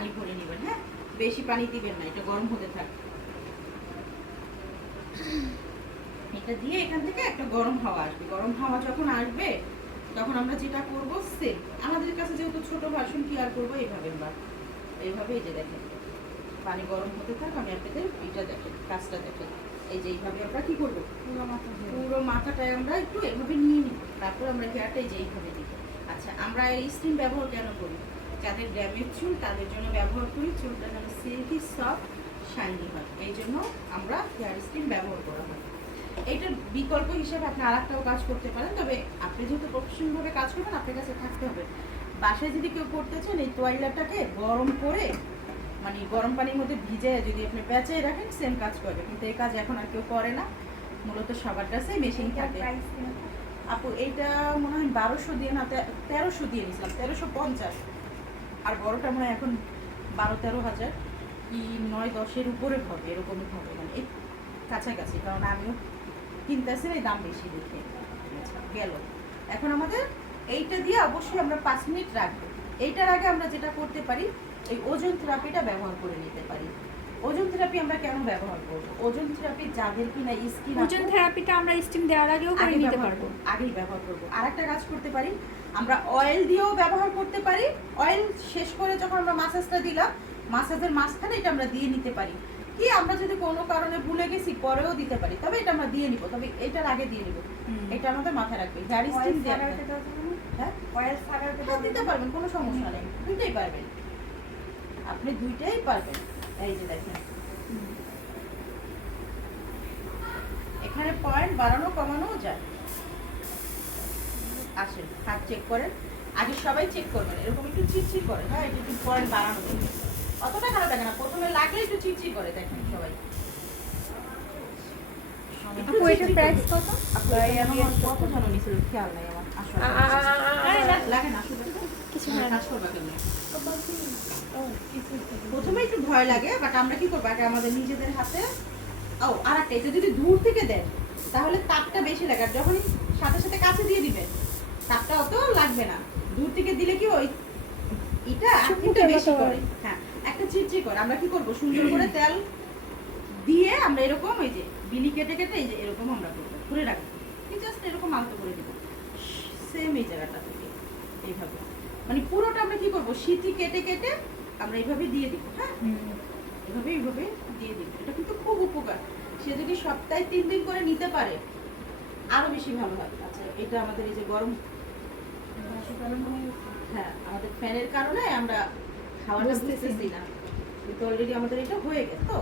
পানি ভরে নেবেন। হ্যাঁ, বেশি পানি দিবেন না, এটা গরম হতে থাকবে। এটা দিয়ে এখান থেকে একটা গরম হাওয়া আসবে। গরম হাওয়া যখন আসবে তখন আমরা যেটা করব, সেম আমাদের কাছে যেহেতু ছোট ভার্সন, কি আর করবো, এইভাবে এই যে দেখেন পানি গরম হতে থাক, আমি আপনাদের এটা দেখেন, কাজটা দেখেন। এই যে এইভাবে আমরা কি করবো, পুরো মাথাটায় আমরা একটু এভাবে নিয়ে নিব, তারপর আমরা হেয়ারটা এই যে এইভাবে দিব। আচ্ছা, আমরা এই স্টিম ব্যবহার কেন করি? যাদের ড্যামেজ চুল তাদের জন্য ব্যবহার করি, চুলটা যেন সিল্কি সফট শাইনি হয়, এই জন্য আমরা হেয়ার স্টিম ব্যবহার করা হয়। এইটার বিকল্প হিসেবে আপনি আর একটাও কাজ করতে পারেন, তবে আপনি যেহেতু প্রফেশনালভাবে কাজ করবেন আপনার কাছে থাকতে হবে। বাসায় যদি কেউ করতে চান, এই তোয়াইলাটাকে গরম করে মানে গরম পানির মধ্যে ভিজে যদি আপনি পেঁচাই রাখেন, সেম কাজ করবে। কিন্তু এই কাজ এখন আর কেউ করে না, মূলত সবার কাছেই মেশিন থাকে। আপু এইটা মনে হয় 1200 দিয়ে না 1300 দিয়ে নিয়েছিলাম, 1350। আর বড়টা মনে হয় এখন 12-13 হাজার কি 9-10-এর উপরে হবে, এরকমই হবে, মানে এই কাছাকাছি। কারণ আমিও কিনতেছি এই দাম বেশি দেখে। গেল, এখন আমাদের এইটা দিয়ে অবশ্যই আমরা 5 মিনিট রাখবো। এইটার আগে আমরা যেটা করতে পারি, এই ওজন থেরাপিটা ব্যবহার করে নিতে পারি। ওজন থেরাপি আমরা কেন ব্যবহার করব? ওজন থেরাপি যাদের কিনা স্কিন, ওজন থেরাপিটা আমরা স্টিম দেওয়ার আগেও করে নিতে পারবো, আগেই ব্যবহার করব। আরেকটা কাজ করতে পারি, আমরা অয়েল দিয়েও ব্যবহার করতে পারি। অয়েল শেষ করে যখন আমরা মাসাজটা দিলাম, মাসাজের মাঝখানে এটা আমরা দিয়ে নিতে পারি। কি আমরা যদি কোনো কারণে ভুলে গেছি পরেও দিতে পারি, তবে এটা আমরা দিয়ে নিব, তবে এটার আগে দিয়ে নিব। এটা আমাদের মাথায় রাখবে। হেয়ার স্টিম দিয়ে হ্যাঁ অয়েল সারাতে দিতে পারবেন, কোনো সমস্যা নেই, দুইটাই পারবেন, আপনি দুইটাই পারবেন। এই যে দেখেন এখানে পয়েন্ট বাড়ানো কমানো যায়। আসেন হাত চেক করেন, আগে সবাই চেক করবেন, এরকম একটু চিটচিট করে। হ্যাঁ, এটা একটু পয়েন্ট বাড়ানো যাবে, অতটা খারাপ লাগে না, প্রথমে লাগলে একটু চিটচিট করে। দেখেন সবাই আপু এটার প্রাইস কত? কত জানো নিছিল, খেয়াল নাই আমার আসলে। লাগে না আসলে কিছু না, কাজ করবা কেমনে? প্রথমে একটু ভয় লাগে, বাট আমরা কি করবো, আগে আমাদের নিজেদের হাতে। ও আর একটা, এটা যদি দূর থেকে দেন তাহলে তাপটা বেশি লাগে, আর যখনই সাথে সাথে কাছে দিয়ে দিবেন তাপটা অত লাগবে না। দূর থেকে দিলে কি ওই এটা একটু বেশি করে, হ্যাঁ একটা চিটচিট করে। আমরা কি করব, সুন্দর করে তেল দিয়ে আমরা এরকম এই যে বিলি কেটে কেটে এই যে এরকম আমরা করবো, ঘুরে রাখবো, জাস্ট এরকম আলতো করে দিব, সেম এই জায়গাটা থেকে এইভাবে, মানে পুরোটা আমরা কি করব, শীতি কেটে কেটে আমরা এইভাবে দিয়ে দিব। হ্যাঁ, এইভাবে দিয়ে দিব। এটা কিন্তু খুব উপকার। সে যদি সপ্তাহে 3 দিন করে নিতে পারে আরো বেশি ভালো হয়। আচ্ছা, এটা আমাদের এই যে গরম, হ্যাঁ আমাদের ফ্যানের কারণে আমরা খাওয়াটা বুঝতেছি না, কিন্তু অলরেডি আমাদের এটা হয়ে গেছে, তো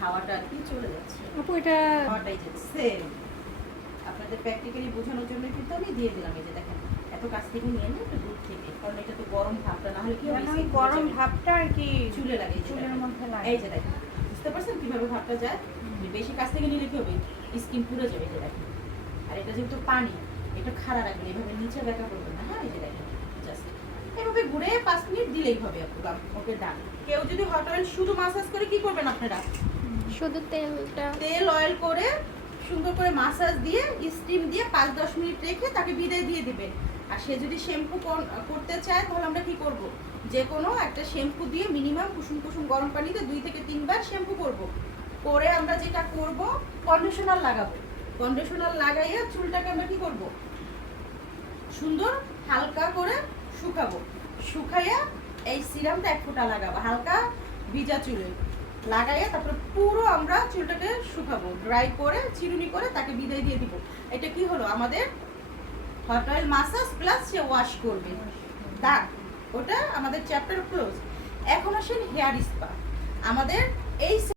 হাওয়াটা আর কি চলে যাচ্ছে। আপু এটা হাওয়াটাই যে সেম আপনাদের প্র্যাকটিক্যালি বোঝানোর জন্য কিন্তু আমি দিয়ে দিলাম। এই যে দেখেন এত কাছ থেকে নিয়ে নিই, একটু দূর থেকে, কারণ এটা তো গরম ভাবটা, না হলে কি হবে, গরম ভাবটা আর কি চুলে লাগে, চুলের মধ্যে লাগে। এই যে দেখেন, বুঝতে পারছেন কিভাবে ভাবটা যায়? বেশি কাছ থেকে নিলে কি হবে, স্কিন পুড়ে যাবে। এই যে দেখেন, আর এটা যেহেতু পানি, এটা খাড়া রাখবেন, এইভাবে নিচে ব্যাকা করবেন না। হ্যাঁ, এই যে দেখেন জাস্ট এভাবে ঘুরে 5 মিনিট দিলেই হবে। ওকে ডান। কেউ যদি হট অয়েল শুধু মাসাজ করে, কি করবেন আপনারা, শুধু তেল অয়েল করে সুন্দর করে মাসাজ দিয়ে স্টিম দিয়ে 5-10 মিনিট রেখে তাকে বিদায় দিয়ে দিবেন। আর সে যদি শ্যাম্পু করতে চায়, তাহলে আমরা কি করব, যে কোনো একটা শ্যাম্পু দিয়ে মিনিমাম কুসুম কুসুম গরম পানিতে 2 থেকে 3 বার শ্যাম্পু করব। করে আমরা যেটা করব, কন্ডিশনার লাগাবো। কন্ডিশনার লাগাইয়া চুলটাকে আমরা কি করব, সুন্দর হালকা করে শুকাবো। শুকাইয়া এই সিরামটা 1 ফোঁটা লাগাবো হালকা ভিজা চুলে লাগাইয়া, তারপরে পুরো আমরা চুলটাকে শুকাবো, ড্রাই করে চিরুনি করে তাকে বিদায় দিয়ে দিব। এটা কি হলো, আমাদের হট অয়েল মাসাজ প্লাস সে ওয়াশ করবে, দাগ, ওটা আমাদের চ্যাপ্টার ক্লোজ। এখন আসেন হেয়ার স্পা। আমাদের এই